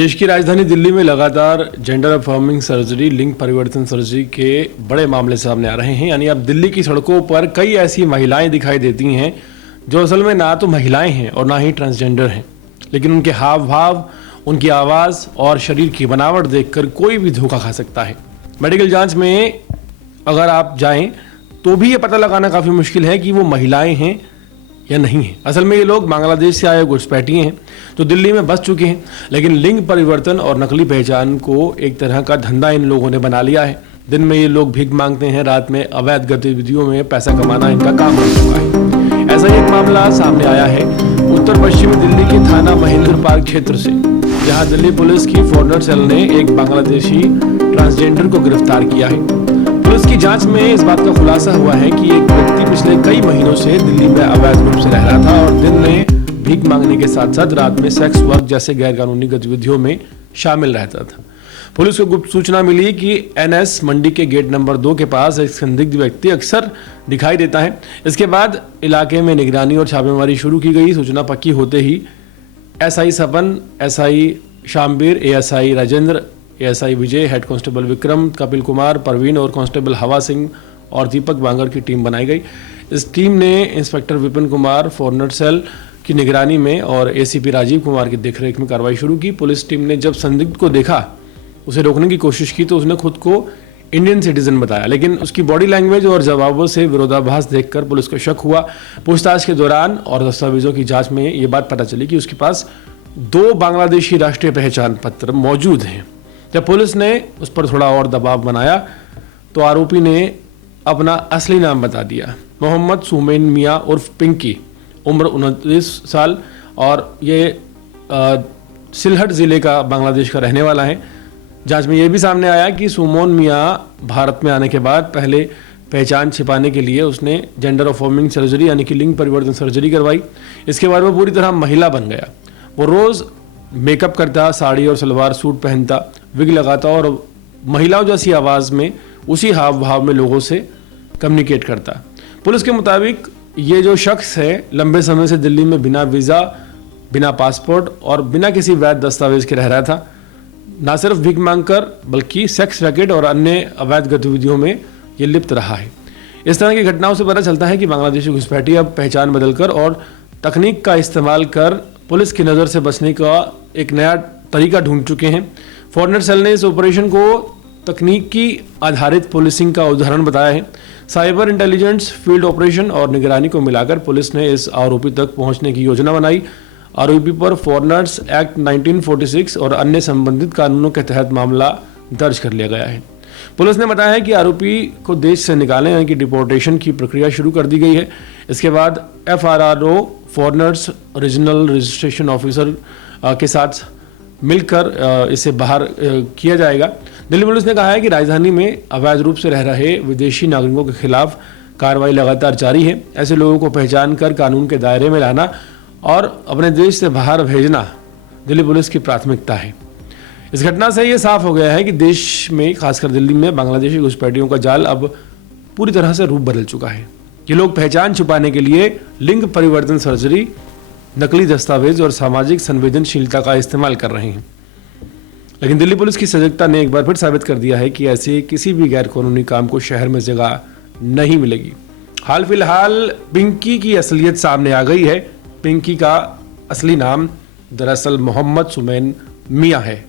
देश की राजधानी दिल्ली में लगातार जेंडर अफर्मिंग सर्जरी, लिंग परिवर्तन सर्जरी के बड़े मामले सामने आ रहे हैं। यानी अब दिल्ली की सड़कों पर कई ऐसी महिलाएं दिखाई देती हैं जो असल में ना तो महिलाएं हैं और ना ही ट्रांसजेंडर हैं, लेकिन उनके हाव भाव, उनकी आवाज़ और शरीर की बनावट देखकर कोई भी धोखा खा सकता है। मेडिकल जांच में अगर आप जाएं तो भी ये पता लगाना काफ़ी मुश्किल है कि वो महिलाएं हैं या नहीं है। असल में ये लोग बांग्लादेश से आए घुसपैठिए हैं जो दिल्ली में बस चुके हैं, लेकिन लिंग परिवर्तन और नकली पहचान को एक तरह का धंधा इन लोगों ने बना लिया है। दिन में ये लोग भीख मांगते हैं, रात में अवैध गतिविधियों में पैसा कमाना इनका काम हो चुका है। ऐसा ही एक मामला सामने आया है उत्तर पश्चिमी दिल्ली के थाना महेंद्र पार्क क्षेत्र से, जहां दिल्ली पुलिस की फॉरवर्ड सेल ने एक बांग्लादेशी ट्रांसजेंडर को गिरफ्तार किया है। पुलिस की जांच में इस बात का खुलासा हुआ है कि एक व्यक्ति पिछले कई महीनों से दिल्ली में अवैध रूप से रह रहा था और दिन में भीख मांगने के साथ साथ रात में सेक्स वर्क जैसे गैरकानूनी गतिविधियों में शामिल रहता था। पुलिस को गुप्त सूचना मिली कि एनएस मंडी के गेट नंबर 2 के पास एक संदिग्ध व्यक्ति अक्सर दिखाई देता है। इसके बाद इलाके में निगरानी और छापेमारी शुरू की गई। सूचना पक्की होते ही एसआई सपन, एसआई शामबीर, एएसआई राजेंद्र, एएसआई विजय, हेड कांस्टेबल विक्रम, कपिल कुमार, परवीन और कांस्टेबल हवा सिंह और दीपक बांगर की टीम बनाई गई। इस टीम ने inspector Vipin Kumar forward cell की निगरानी में और एसीपी राजीव कुमार की देखरेख में कार्रवाई शुरू की। पुलिस टीम ने जब संदिग्ध को देखा, उसे रोकने की कोशिश की तो उसने खुद को इंडियन सिटीजन बताया, लेकिन उसकी बॉडी लैंग्वेज और जवाबों से विरोधाभास देखकर पुलिस को शक हुआ। पूछताछ के दौरान और दस्तावेजों की जांच में ये बात पता चली कि उसके पास 2 बांग्लादेशी राष्ट्रीय पहचान पत्र मौजूद हैं। जब पुलिस ने उस पर थोड़ा और दबाव बनाया तो आरोपी ने अपना असली नाम बता दिया। मोहम्मद सुमैन मियाँ उर्फ पिंकी, उम्र 29 साल और ये सिलहट ज़िले का बांग्लादेश का रहने वाला है। जांच में ये भी सामने आया कि सुमोन मियाँ भारत में आने के बाद पहले पहचान छिपाने के लिए उसने जेंडर अफर्मिंग सर्जरी यानी कि लिंग परिवर्तन सर्जरी करवाई। इसके बाद वो पूरी तरह महिला बन गया। वो रोज़ मेकअप करता, साड़ी और सलवार सूट पहनता, विग लगाता और महिलाओं जैसी आवाज़ में उसी हाव भाव में लोगों से कम्युनिकेट करता। पुलिस के मुताबिक ये जो शख्स है लंबे समय से दिल्ली में बिना वीज़ा, बिना पासपोर्ट और बिना किसी वैध दस्तावेज के रह रहा था। ना सिर्फ भीख मांगकर बल्कि सेक्स रैकेट और अन्य अवैध गतिविधियों में ये लिप्त रहा है। इस तरह की घटनाओं से पता चलता है कि बांग्लादेशी घुसपैठी अब पहचान बदलकर और तकनीक का इस्तेमाल कर पुलिस की नज़र से बचने का एक नया तरीका ढूंढ चुके हैं। फॉरवर्ड सेल ने इस ऑपरेशन को तकनीकी आधारित पुलिसिंग का उदाहरण बताया है। साइबर इंटेलिजेंस, फील्ड ऑपरेशन और निगरानी को मिलाकर पुलिस ने इस आरोपी तक पहुंचने की योजना बनाई। आरोपी पर फॉरेनर्स एक्ट 1946 और अन्य संबंधित कानूनों के तहत मामला दर्ज कर लिया गया है। पुलिस ने बताया है कि आरोपी को देश से निकालने यानी कि डिपोर्टेशन की प्रक्रिया शुरू कर दी गई है। इसके बाद FRRO, foreigners regional registration officer के साथ मिलकर इसे बाहर किया जाएगा। दिल्ली पुलिस ने कहा है कि राजधानी में अवैध रूप से रह रहे विदेशी नागरिकों के खिलाफ कार्रवाई लगातार जारी है। ऐसे लोगों को पहचान कर कानून के दायरे में लाना और अपने देश से बाहर भेजना दिल्ली पुलिस की प्राथमिकता है। इस घटना से ये साफ हो गया है कि देश में, खासकर दिल्ली में, बांग्लादेशी घुसपैठियों का जाल अब पूरी तरह से रूप बदल चुका है। ये लोग पहचान छुपाने के लिए लिंग परिवर्तन सर्जरी, नकली दस्तावेज और सामाजिक संवेदनशीलता का इस्तेमाल कर रहे हैं। लेकिन दिल्ली पुलिस की सजगता ने एक बार फिर साबित कर दिया है कि ऐसे किसी भी गैरकानूनी काम को शहर में जगह नहीं मिलेगी। हाल फिलहाल पिंकी की असलियत सामने आ गई है। पिंकी का असली नाम दरअसल मोहम्मद सुमैन मियाँ है।